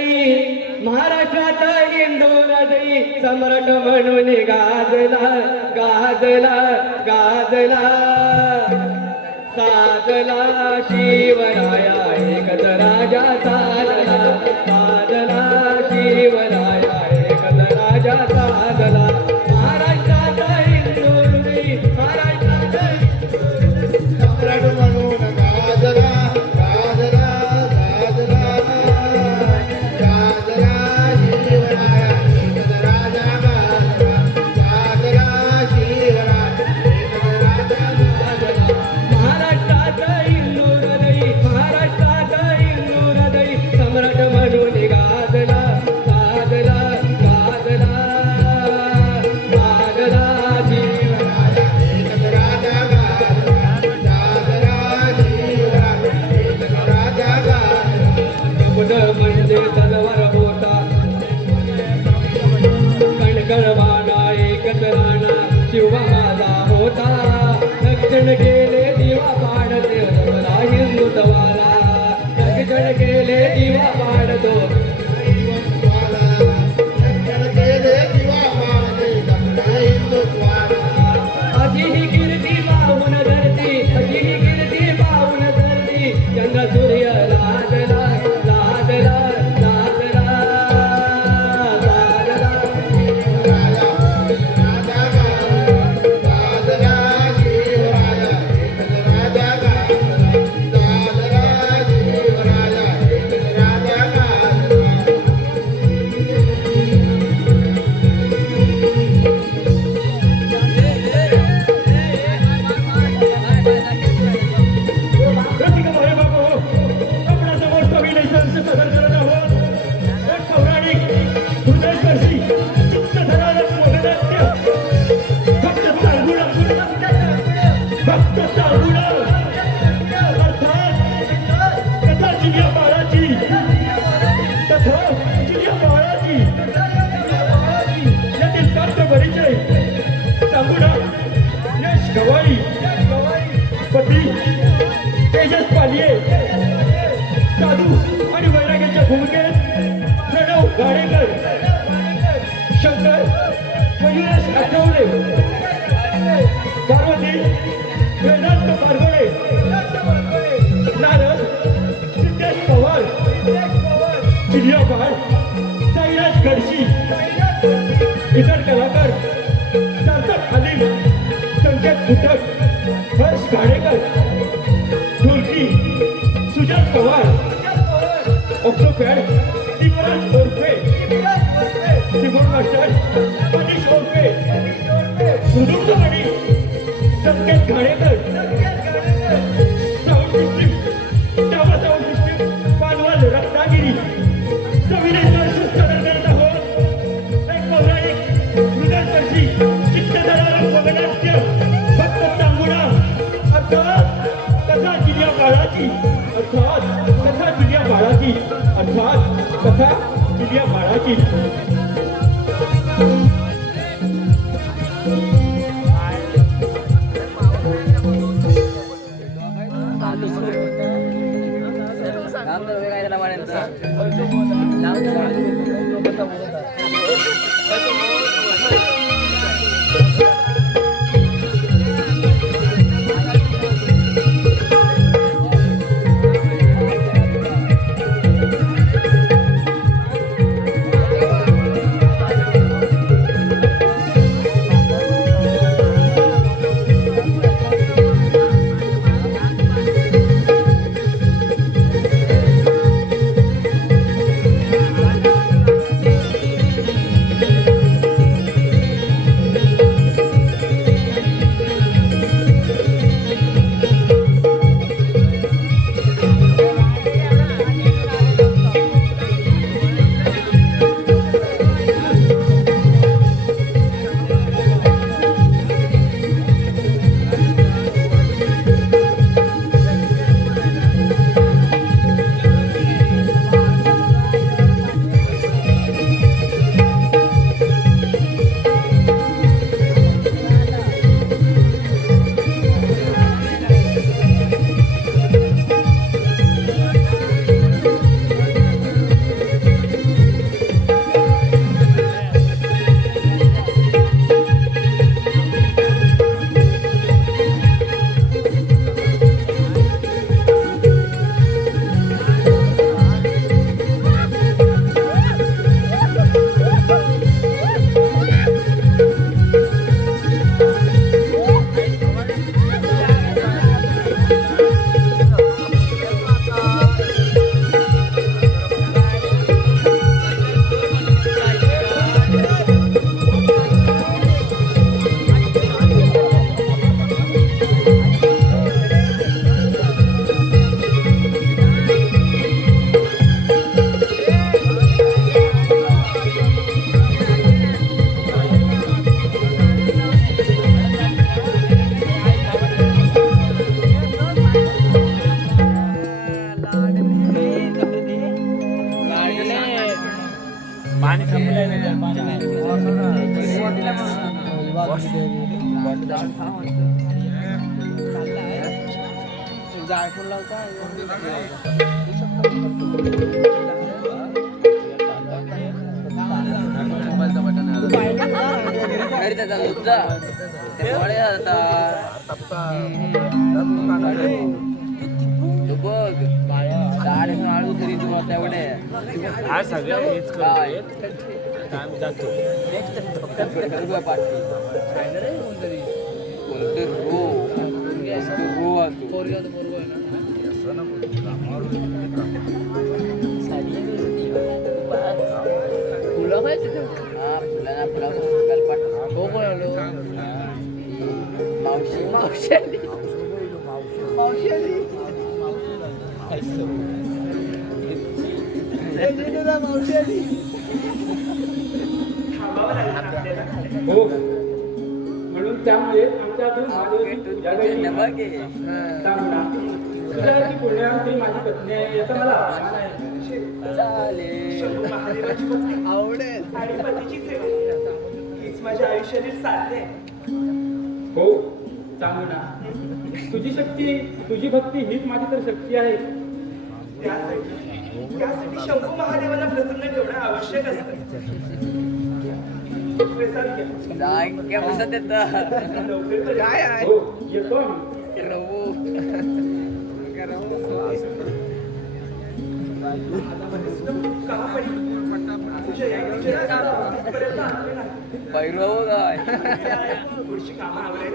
हृदयी महाराष्ट्रात हिंदू हृदयी सम्राट म्हणून गाजला गाजला गाजला साजला शिवराया एकच राजा साजला साजला शिवराया एकच राजा साजला महाराष्ट्रात हिंदू हृदयी महाराष्ट्रात सम्राट म्हणून गाजला गाजला गाजला गाजला शिवराया एकच राजा गाजला गाजला शिवराया एकच राजा गाजला महाराष्ट्रात हिंदू हृदयी महाराष्ट्रात हिंदू हृदयी सम्राट म्हणून गाजला गाजला गाजला गाजला शिवराया एकच राजा गाजला गाजला शिवराया एकच राजा गाजला शब्द म्हणजे तलवार होता कणकणवाना एकच राणा शिवा माझा होता रक्षण केले दिवा पाडते मला हिंदुत्वाला रक्षण केले दिवा पाडतो अशी ही कीर्ती पाहून धरती अशी ही कीर्ती पाहून धरती चंद्र सूर्य लाजला लाजला लाजला लाजला गवाई पती तेजस पालिये साधू आणि वैराग्याच्या भूमिकेत प्रणव गाडेकर शंकर मयुरेश आठवले पार्वती वेदांत पारगोळे नारद सिद्धेश पवार चिडिया पहाड साईराज गडशी इतर कलाकार सार्थक आदिल संकेत कुटक हर्ष गाडेकर ढोलकी सुजात पवार ऑक्टोपॅड दिवराज ओरफे त्रिभुवन मास्टर मनीष ओरफे मृदुंगमणी संकेत घाडेकर साऊंड सिस्टीम टावा साऊंड सिस्टीम पानवाल रत्नागिरी सविनेश्वर सुस्तनंदन आहोत एक पौराणिक मृदंगर्षी चित्तधरारक वगनाट्य भक्त तांबुडा अर्थात कथा जिल्ह्या बाळाची अर्थात कथा जिल्ह्या बाळाची अर्थात कथा जिल्ह्या बाळाची पाणी संपलंय पाणी नाही आज सगळं हेच करतो आम्ही जातो मावशी मावशी हो म्हणून त्यामुळे आमच्या हातून महादेवाची यावेळी तांबडा तुझ्या ती पुण्याची माझी पत्नी आहे याचा मला अभिमान आहे. महादेवाची पत्नी आवडेल आणि पतीची सेवा हीच माझ्या आयुष्यातील साध्य हो तांबडा तुझी शक्ती तुझी भक्ती हीच माझी तर शक्ती आहे. त्यासाठी शंभू महादेवाला प्रसन्न ठेवणं आवश्यक असतं. काय आहे हो येतो आम्ही. पुढची कामं आवडेल.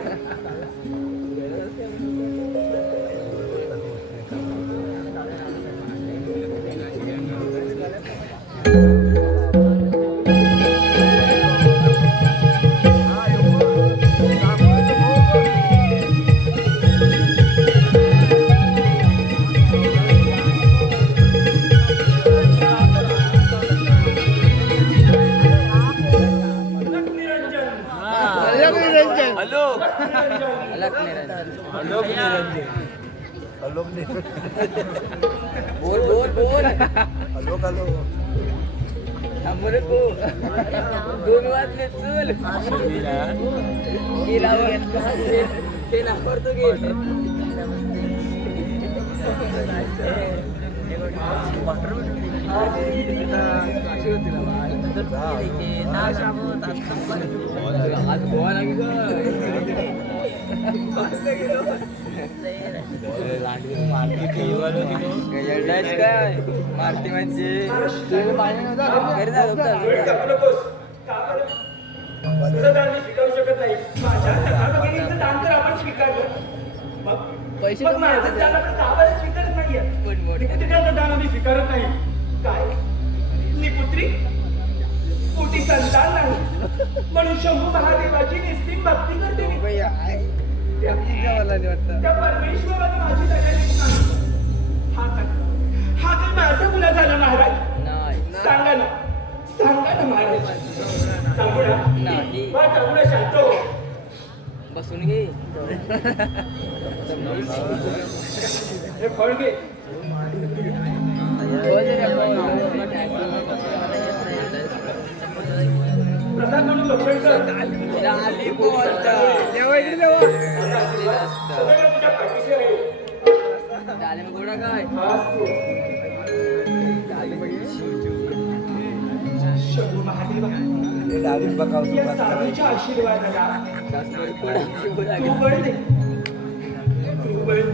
बोल बोल बोल दोन वाजले चल गेला ते नावरतो गे आज गोवा लागेल काय मारती म्हणजे स्वीकारू शकत नाही. माझ्या सगळ्या भगिनींचं दान तर आपण स्वीकारलं. पैसे मग माझं दान आपण का बरं स्वीकारत नाहीये? निपुत्रिकांचं दान आम्ही स्वीकारत नाही. काय निपुत्री पोटी संतान नाही म्हणून शंभू महादेवाची निस्सीम भक्ती करते मी. त्या परमेश्वराने माझी दयाळी सांगितलं. हा काय माझा गुन्हा झाला महाराज? सांगा ना महाराज. चांगुडा नाही वा चांगुडा शांत हो. बसून घे हे फळ घे. प्रसाद म्हणून लक्षण कर. झाली बोलता सगळं तुझ्या पाठीशी राहील. झाले मग गोडा काय शंभू महादेवा या साधूच्या आशीर्वादाला तू बळ दे. तू बळ दे.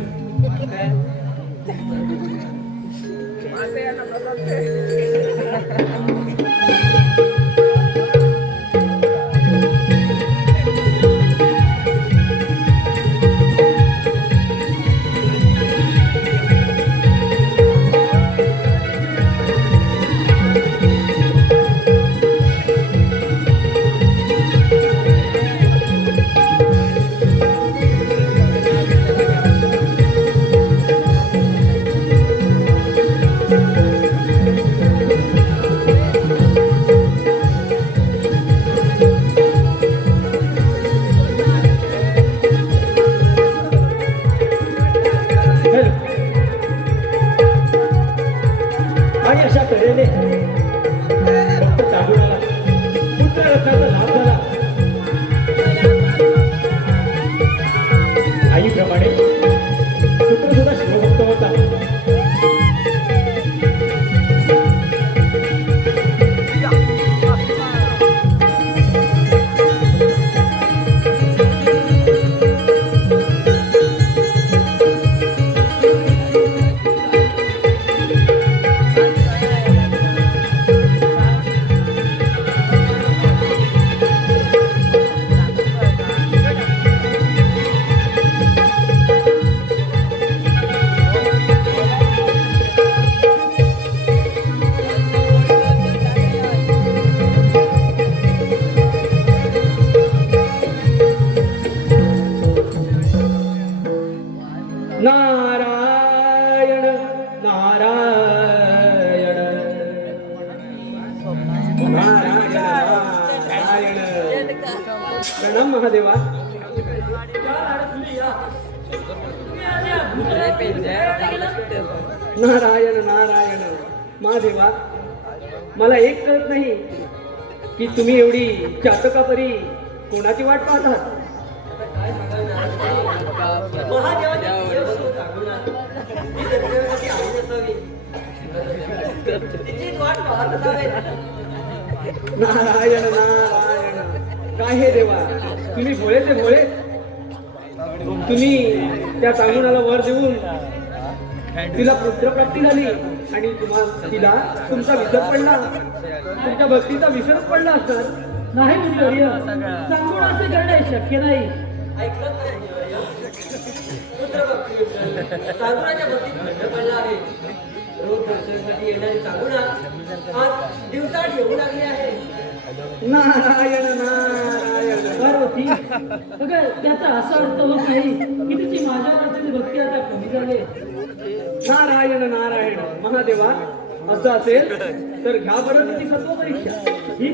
नारायण नारायण. प्रणाम महादेवा. नारायण नारायण. महादेवा, मला एक कळत नाही की तुम्ही एवढी चातकापरी कोणाची वाट पाहतात. नारायण नारायण. काय हे देवा, तुम्ही भोळे ते भोळे. तुम्ही त्या चांगुणाला वर देऊन तिला पुत्रप्राप्ती झाली आणि तिला तुमचा विसर पडला, तुमच्या भक्तीचा विसरच पडला असणार. नाही मुनिवर्य, चांगून असे करणे शक्य नाही. चांगुणाच्या भक्तीत खंड पडला आहे. रोज दर्शनासाठी येणारी चांगुणा आज दिवसाआड येऊ लागली आहे. नारायण नारायण. पार्वती, अगं त्याचा असा अर्थ होत नाही की तिची माझ्यावरची भक्ती आता कमी झाली. नारायण नारायण. महादेवा, असं असेल तर घ्या बरं तिची सत्व परीक्षा. ही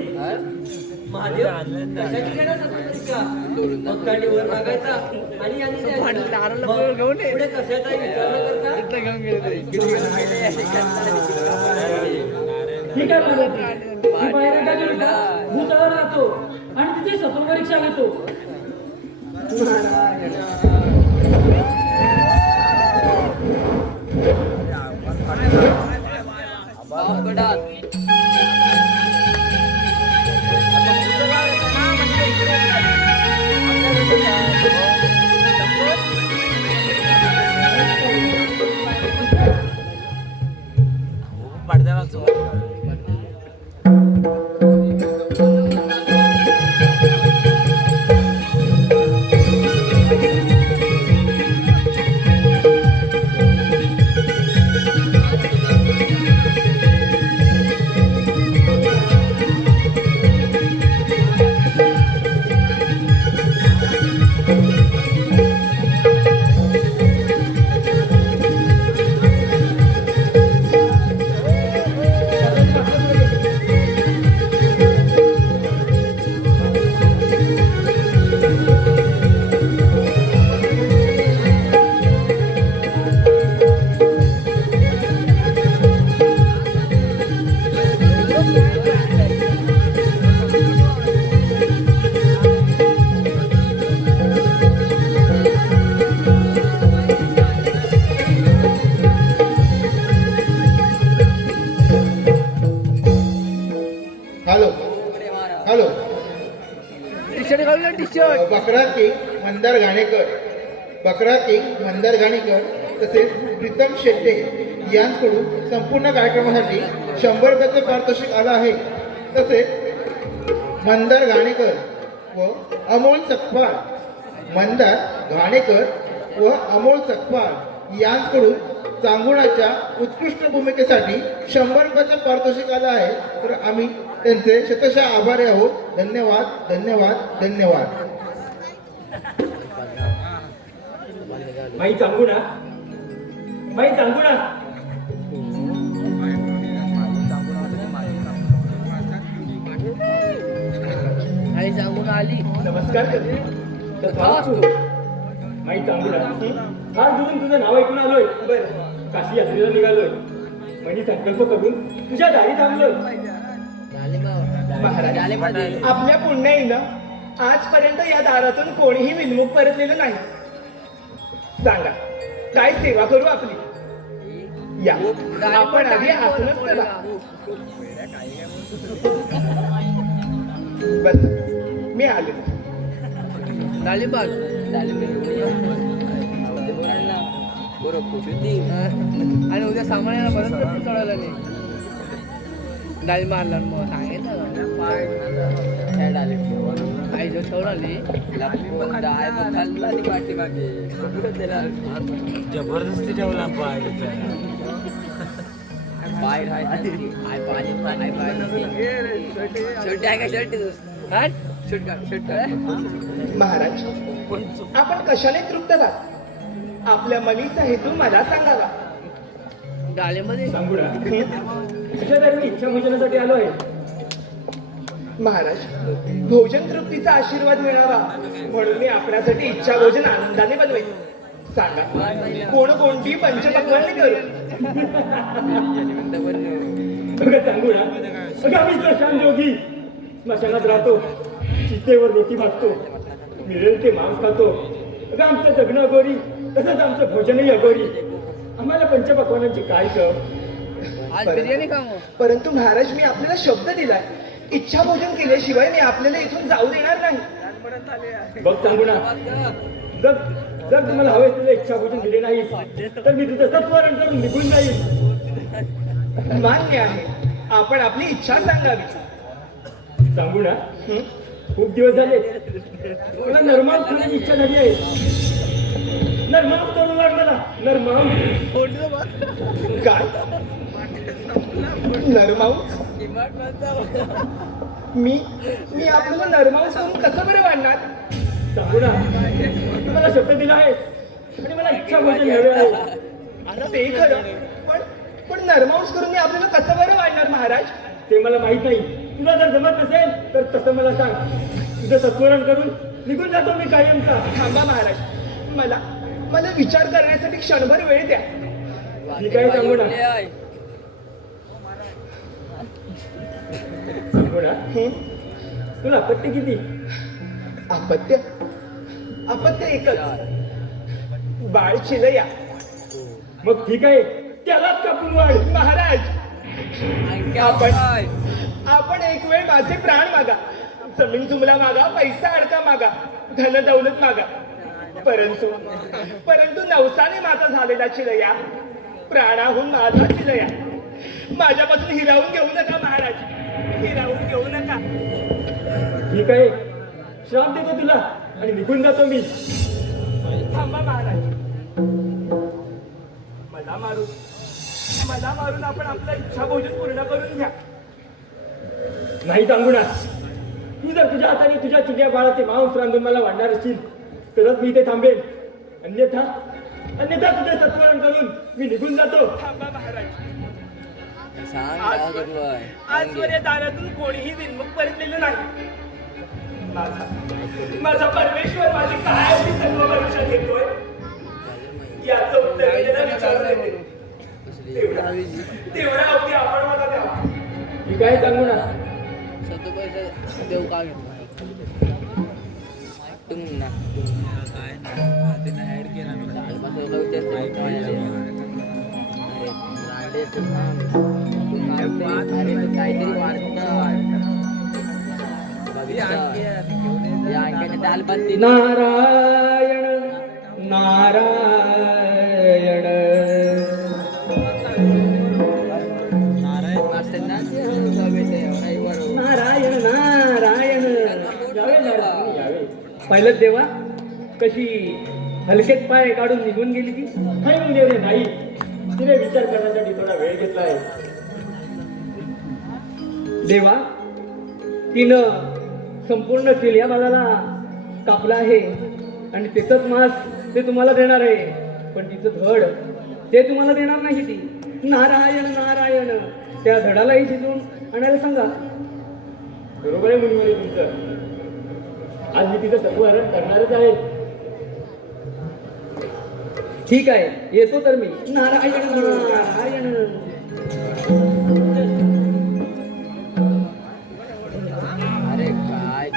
महादेव कशाची घेणार परीक्षा? भक्तांनी वर मागायचा आणि यांनी द्यायचा. मग पुढे कशाचाही विचार न करता ठीक आहे पार्वती, ती बाहेर एकदा गेली का भूतळावर राहतो आणि तिथे सत्व परीक्षा घेतो. बकरा किंग मंदार घाणेकर, बकरा किंग मंदार घाणेकर तसेच प्रीतम शेट्टे यांकडून संपूर्ण कार्यक्रमासाठी 100 रुपयाचे पारितोषिक आलं आहे. तसेच मंदार घाणेकर व अमोल सकपाळ, मंदार घाणेकर व अमोल सकपाळ यांकडून चांगुणाच्या उत्कृष्ट भूमिकेसाठी 100 रुपयाचे पारितोषिक आलं आहे. तर आम्ही त्यांचे शतशः आभारी आहोत. धन्यवाद धन्यवाद धन्यवाद. माई चांगुणा, माई चांगुणा. आई चांगुणा आली. नमस्कार करते. माई चांगुणा, फार दुरून तुझं नाव ऐकून आलोय. बरं, काशी यात्रेला निघालोय. म्हणी संकल्प करून तुझ्या दारी थांबलोय. महाराज, आपल्या पुण्याईनं आजपर्यंत या दारातून कोणीही विनमुख परतलेलं नाही. सांगा, काय सेवा करू आपली? या, आपण आधी आसनच करा. बस, मी आले. आणि उद्या सामान्याला परत चढवलं नाही. डाळी मारला मग सांगितलं आई जो ठेवली जबरदस्ती ठेवला महाराज, आपण कशाने तृप्त आहात? आपल्या मनीचा हेतू मला सांगावा. डाळीमध्ये सांगू ना, तुझ्या घरी इच्छा भोजनासाठी आलो आहे. महाराज भोजन तृप्तीचा आशीर्वाद मिळावा म्हणून मी आपल्यासाठी इच्छा भोजन आनंदाने बनवेन. सांगा कोणकोणती पंचपक्वान्ने करू? अगं चांगू ना, अगं आम्ही श्मशान जोगी स्मशानात राहतो, चितेवर रोटी मागतो, मिळेल ते मांस खातो. अगं आमचं जगणं अगोरी, तसंच आमचं भोजनही अगोरी. आम्हाला पंचपक्वानांची काय चव? परंतु महाराज मी आपल्याला शब्द दिलाय, इच्छा भोजन केल्याशिवाय मी आपल्याला इथून जाऊ देणार नाही. बघ चांगू ना, जर जर तुम्हाला हवे तुला इच्छा भोजन दिले नाही तर मी तुझं सत्वरण करून निघून जाईल. मान्य आहे, आपण आपली इच्छा सांगावी. सांगू ना, खूप दिवस झाले मला नरमांस खाण्याची इच्छा झाली आहे. नरमांस करून वाट मला नरमांस. काय नरमांस? मी मी आपल्याला नरमांस करून कसं बरं वाढणार? सांगू ना, तुम्हाला शब्द दिला आहेस आणि मला इच्छा भोजन हवे आहे. ते खरं, पण पण नरमांस करून मी आपल्याला कसं बरं वाढणार महाराज? ते मला माहित नाही. तुला जर जमत नसेल तर तसं मला सांग. तुझं सत्वरण करून निघून जातो मी कायमचा. थांबा महाराज, मला मला विचार करण्यासाठी क्षणभर वेळ द्या. ठीक आहे सांगू ना. सांगू ना, तुला आपत्ती किती? अपत्य अपत्य एकच, बाळ चिलया. मग ठीक आहे, त्यालाच कापून वाढ. महाराज आपण एक वेळ माझे प्राण मागा, जमीन जुमला मागा, पैसा अडका मागा, धन दौलत मागा, परंतु परंतु नवसाने माझा झालेला चिलया, प्राणाहून माझा चिलया, माझ्यापासून हिरावून घेऊ नका महाराज, हिरावून घेऊ नका. ठीक आहे, श्राप देतो तुला आणि निघून जातो मी. थांबा महाराज, मला मारून आपण आपला इच्छा भोजन पूर्ण करून घ्या. नाही सांगू ना, तू जर तुझ्या हाताने तुझ्या चुक्या बाळाचे मांस रांधून मला वाढणार असशील तरच मी इथे थांबेन. अन्यथा अन्यथा तुझे सत्वरण करून मी निघून जातो. थांबा महाराज, आजवर या दारातून कोणीही विनमुख परतलेलं नाही. माझा परमेश्वर माझी काय एवढी सर्व परीक्षा घेतोय याचं उत्तर मी त्याला विचारून येते. तेवढा अवधी आपण मला द्यावा. ठीक आहे सांगू ना. देऊ का काहीतरी वाटत. नारायण नारायण नारायण नारायण. पहिलं देवा कशी हलकेत पाय काढून निघून गेली ती. काही मुले रे नाही, तिने विचार करण्यासाठी थोडा वेळ घेतला आहे. देवा तिनं संपूर्ण चिलिया भागाला कापला आहे आणि तिचंच मांस ते तुम्हाला देणार आहे, पण तिचं धड ते तुम्हाला देणार नाही. ती नारायण नारायण त्या धडालाही शिजवून आणायला सांगा. बरोबर आहे मुलीमध्ये तुमचं. आज मी तिचं सत्वहरण करणारच आहे. ठीक आहे, येतो तर मी. नारायण नारायण. अरे काय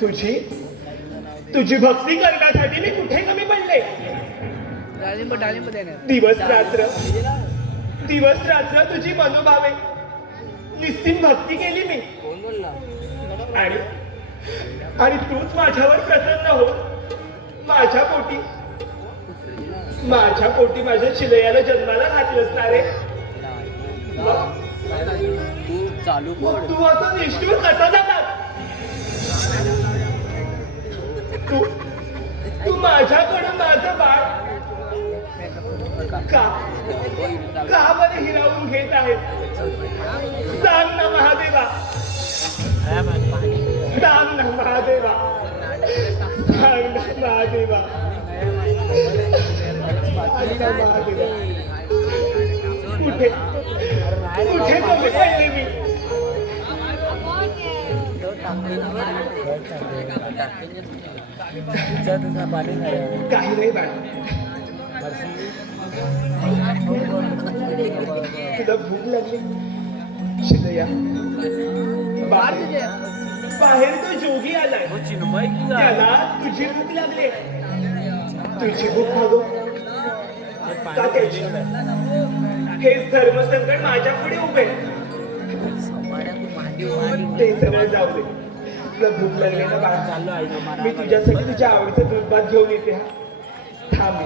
तुझी भक्ती करण्यासाठी मी कुठे कमी पडले? दिवस रात्र तुझी मनोभावे निस्सीम भक्ती केली मी. आणि तूच माझ्यावर प्रसन्न हो. माझ्या पोटी माझ्या चिलयाला जन्माला घातलंस ना रे. मग तू असं निष्ठूर कसा जाणार? तू माझ्याकडून माझं बाळ का बरं हिरावून घेत आहे? सांग ना महादेवा, सांग ना महादेवा, सांग ना महादेवा, सांग ना महादेवा. कुठे कमी पडले मी? काही नाही बाळ. तुला भूक लागली शिदया? बाहेर तो जोगी आलाय, त्याला तुझी भूक लागली. तुझी भूक भागव का त्याची? हेच धर्मसंकट माझ्या पुढे उभे. ते सगळं जाऊ दे. तुला भूक लागली ना बाळा, मी तुझ्यासाठी तुझ्या आवडीचं दूध भात घेऊन येते. हा थांब.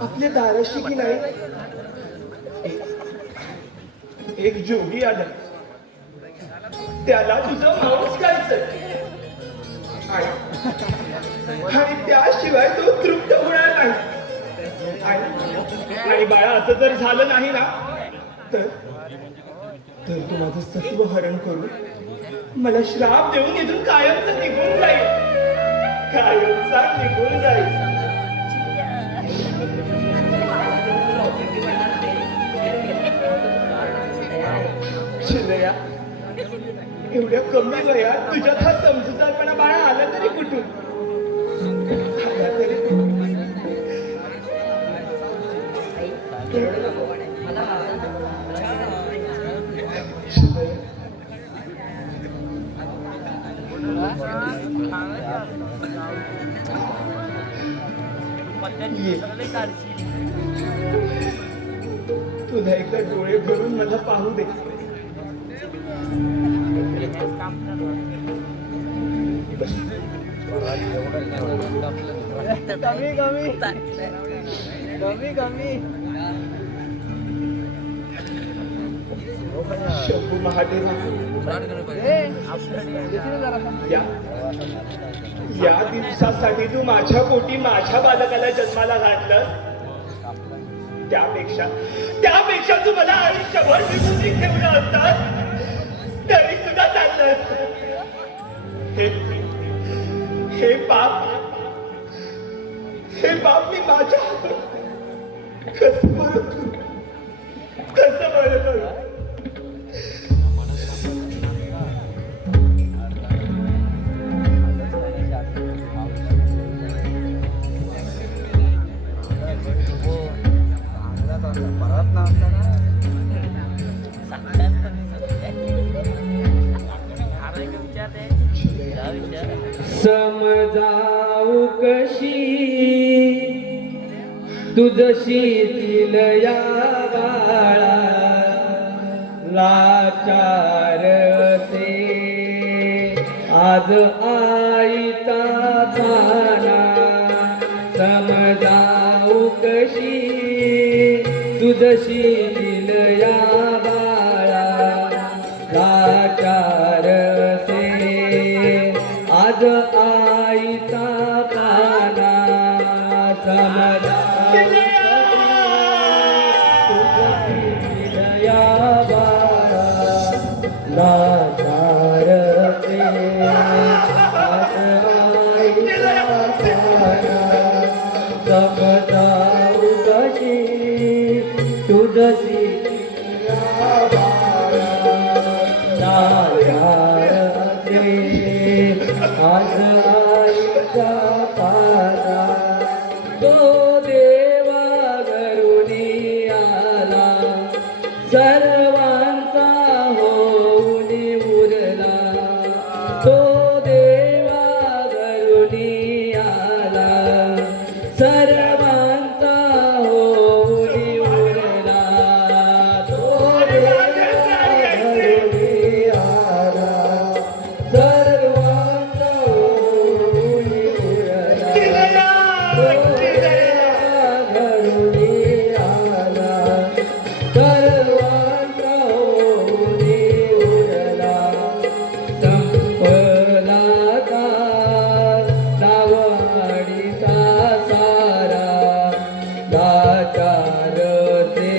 आपल्या दाराशी की नाही एक जोगी आला, त्याला तुझं मांस खायचं आणि त्याशिवाय तो तृप्त होणार नाही. आणि बाळा असं जर झालं नाही ना तर तू माझं सत्व हरण करून मला श्राप देऊन इथून कायमचा निघून जाईल. कायमचा निघून जाईल. शिलया, एवढ्या कमी वयात तुझ्यात हा समजूतदारपणा बाळा आला तरी कुठून? आला तरी तुला एकदा डोळे भरून मला पाहू दे. शंभू महादेव, या दिवसासाठी तू माझ्या पोटी माझ्या बालकाला जन्माला घातलं. त्यापेक्षा तू मला आयुष्यभर विमुक्ती ठेवलं असतं तरी सुद्धा चाललं असतं. हे पाप मी माझ्या कसं बरं करू? समजाऊ कशी तुझशी दिल या बाळा लाचार असे आज आईचा खाना. समजाऊ कशी तुझशी दिल या बाळा लाचार असे आज आईचा खाना. समजाऊ लाचार समजा उगाशी तुझशी आज आईचा पारा तो देवा घरुनी आला सर्वांचा होऊन उरला तो देवा घरुनी आला सर्वांचा होऊन उरला तो देवा घरुनी आला सर्वांचा होऊन उरला तो देवा घरुनी आला सर्वांचा होऊन उरला संपला काळ नावाडीचा सारा लाचार से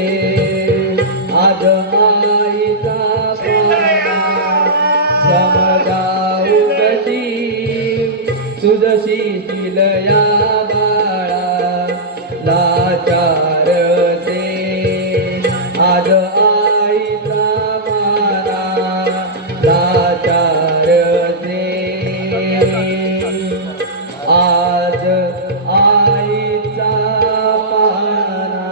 आज आईचा पारा समजाऊ कशी तुझशी दिलया बाळा लाचार से आज आईचा पारा लाचार से आज आईचा पारा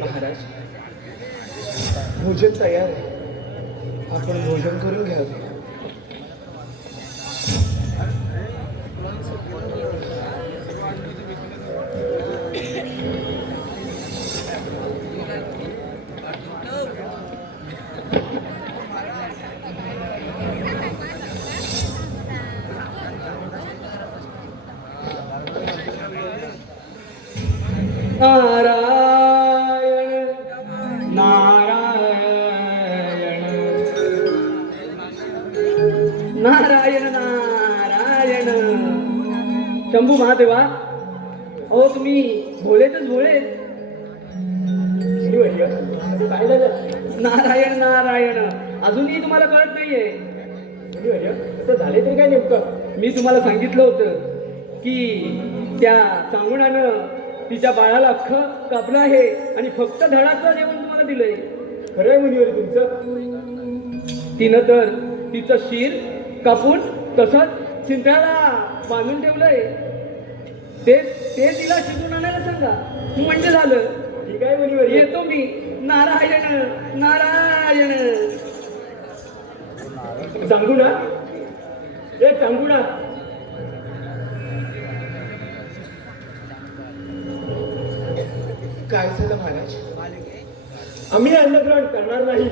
महाराज भोजन तयार आहे आपण भोजन करून घ्यावे नारायण नारायण नारायण नारायण शंभू महादेवा अहो तुम्ही भोळेतच भोळे काय झालं नारायण नारायण अजूनही तुम्हाला कळत नाहीये असं झाले तरी काय नेमकं मी तुम्हाला सांगितलं होतं की त्या सांगुणानं तिच्या बाळाला अख्ख कापलं आहे आणि फक्त धडाचं जेवण तुम्हाला दिलंय खरंय मुनीवर तुमचं तिनं तर तिचं शिर कापून तसंच चिंत्राला बांधून ठेवलंय ते तिला शिजून आणायला सांगा म्हणजे झालं ठीक आहे मुनीवर येतो मी नारायण नारायण सांगू ना ए सांगू ना काय झालं महाराज आम्ही अन्नग्रहण करणार नाही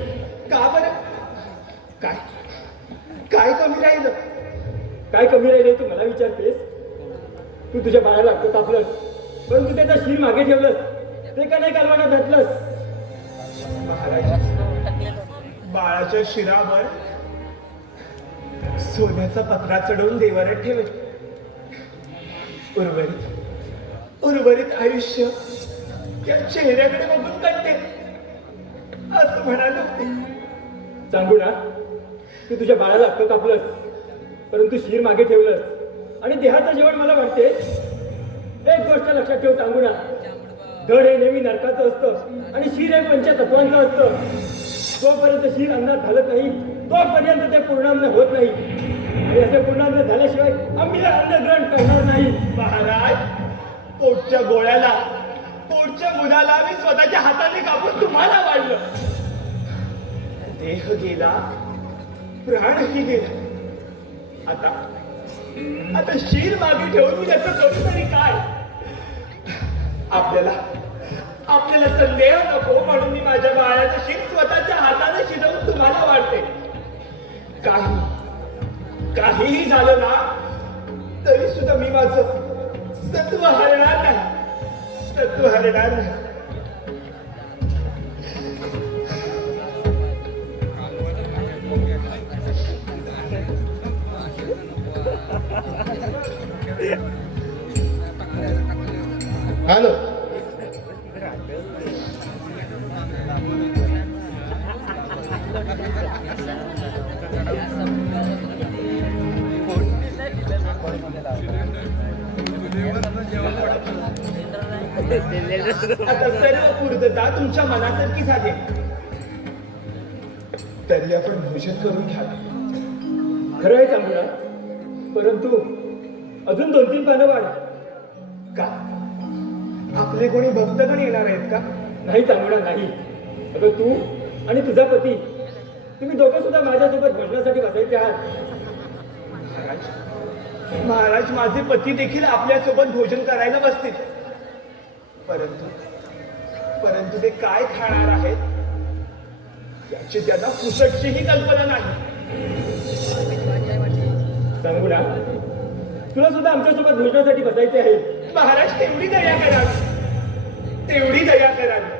का बरं काय काय कमी राहिलं काय कमी राहिले तू मला विचारतेस तू तुझ्या बाळाला लागतो कापलंस परंतु त्याचा शिर मागे ठेवलंस ते का नाही कालवानात घातलंस महाराज बाळाच्या शिरावर सोन्याचा पत्रा चढवून देवाऱ्यात ठेवे उर्वरित आयुष्य या चेहऱ्याकडे बघून काढते असं म्हणाल सांगू ना तू तुझ्या बाळाला लागतो कापलंस परंतु शिर मागे ठेवलंस आणि देहाचं जेवण मला वाटते एक गोष्ट लक्षात ठेव सांगू ना धड हे नेहमी नरकाचं असतं आणि शिर हे पंचतत्वांचं असतं जोपर्यंत शिर अन्नात घालत नाही तोपर्यंत ते पूर्णान्न होत नाही आणि असे पुन्हा न झाल्याशिवाय आम्ही अन्न ग्रहण करणार नाही. महाराज, पोटच्या गोळ्याला, पोटच्या मुलाला मी स्वतःच्या हाताने कापून तुम्हाला वाढलं. देह गेला, प्राणही गेला. आता शीर मागे ठेवून मी त्याचं करू तरी काय? आपल्याला संदेह नको म्हणून मी माझ्या बाळाचं शीर स्वतःच्या हाताने शिजवून तुम्हाला वाढते. काहीही झालं ना तरी सुद्धा मी माझं सत्व हरणार नाही, सत्व हरणार नाही. हॅलो, आता सर्व पूर्तता तुमच्या मनासारखी झाली, तरी आपण भोजन करून घ्या. खरं आहे चांगला, परंतु अजून 2-3 पानं वाढ. का आपले कोणी भक्तगण येणार आहेत का? नाही चांगला नाही. अगं तू आणि तुझा पती, तुम्ही दोघं सुद्धा माझ्यासोबत भोजनासाठी बसायचे आहात. महाराज, माझे पती देखील आपल्यासोबत भोजन करायला बसतील, परंतु ते काय खाणार आहेत याची त्यांना पुसटशीही कल्पना नाही. सांगू ना, तुला सुद्धा आमच्यासोबत भोजनासाठी बसायचे आहे. महाराज, तेवढी दया करावी, तेवढी दया करावी.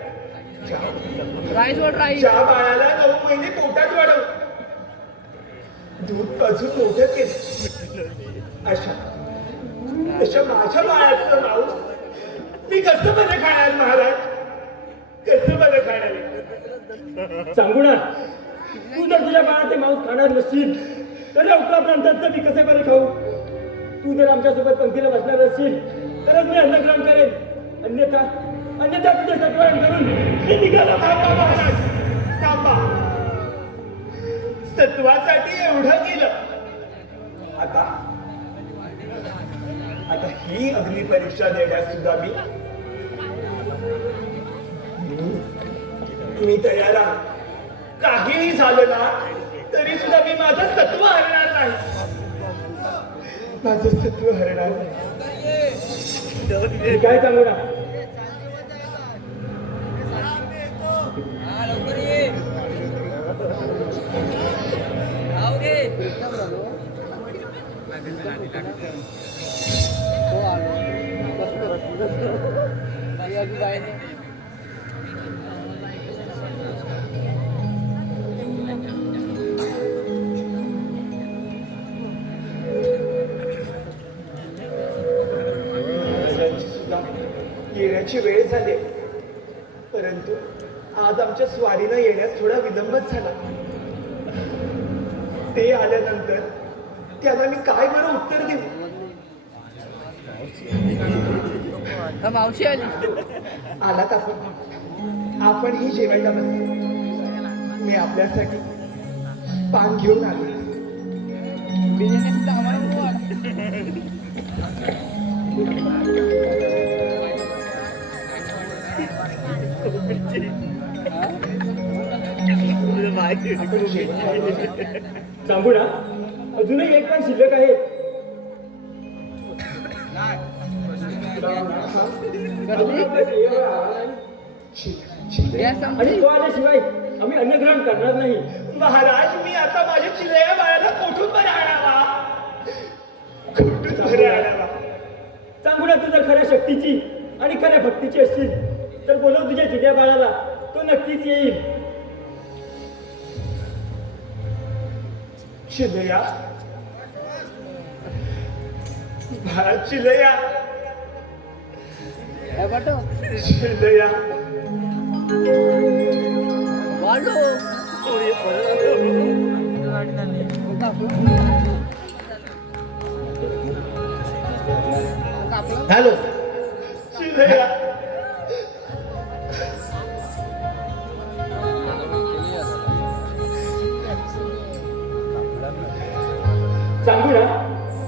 ज्या बाळाला 9 महिने पोटात वाढव, दूध अजून मोठं केलं, अशा माझ्या बाळाचं नाव मी कसं बरं खाणार महाराज, कसं बरं खाणार? सांगू ना, तू जर तुझ्या बाळाचे मांस खाणार नसशील तर लवकरापर्यंत मी कसे बरे खाऊ? तू जर आमच्यासोबत पंक्तीला बसणार असशील तरच मी अन्न ग्रहण करेन, अन्यथा तुझे सत्वरण करून मी निघाला. थांबा महाराज, थांबा. सत्वासाठी एवढं केलं, आता ही अग्निपरीक्षा देण्यास सुद्धा मी तयार आहे. काहीही झालं ना तरी सुद्धा मी माझं सत्व हरणार नाही, माझं सत्व हरणार नाही. मी काय सांगू ना, येण्याची वेळ झाली, परंतु आज आमच्या स्वारीनं येण्यास थोडा विलंबच झाला. ते आल्यानंतर त्याला मी काय बरं उत्तर देऊ? मावशी आली. आलात आपण ही जेवायला बस. मी आपल्यासाठी पान घेऊन आलो. सांगू ना, अजूनही एक पण शिल्लक आहे. आणि तो आल्याशिवाय आम्ही अन्न ग्रहण करणार नाही. महाराज, मी आता माझ्या चिलया बाळाला कोठून बरं आणावा, कोठून बरं आणावा? सांगू ना, तू जर खऱ्या शक्तीची आणि खऱ्या भक्तीची असशील तर बोलव तुझ्या चिड्या बाळाला, तो नक्कीच येईल. चिलया, बाळा चिलया, चिलया. हॅलो, चिलया. सांगू ना,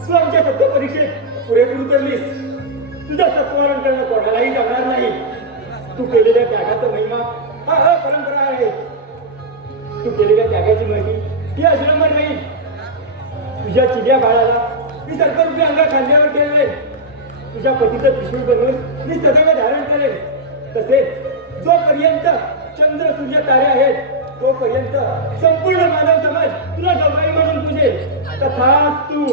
तू आमच्या सत्य परीक्षेत पुरेपूर उतरलीस. तुझं सत्वारण करणं कोणालाही जमणार नाही. तू केलेल्या त्यागाचा महिमा हा परंपरा आहे. तू केलेल्या त्यागाची माहिती ही अजरामर नाही. तुझ्या चिड्या बाळाला मी सरकाररूपी अंगा खांद्यावर ठेवेल. तुझ्या पतीचं त्रिशूळ बनवून मी सदैव धारण करेल. तसेच जोपर्यंत चंद्र सूर्य तारे आहेत तोपर्यंत संपूर्ण मानव समाज तुला डोबाई म्हणून तुझे तथास्तु.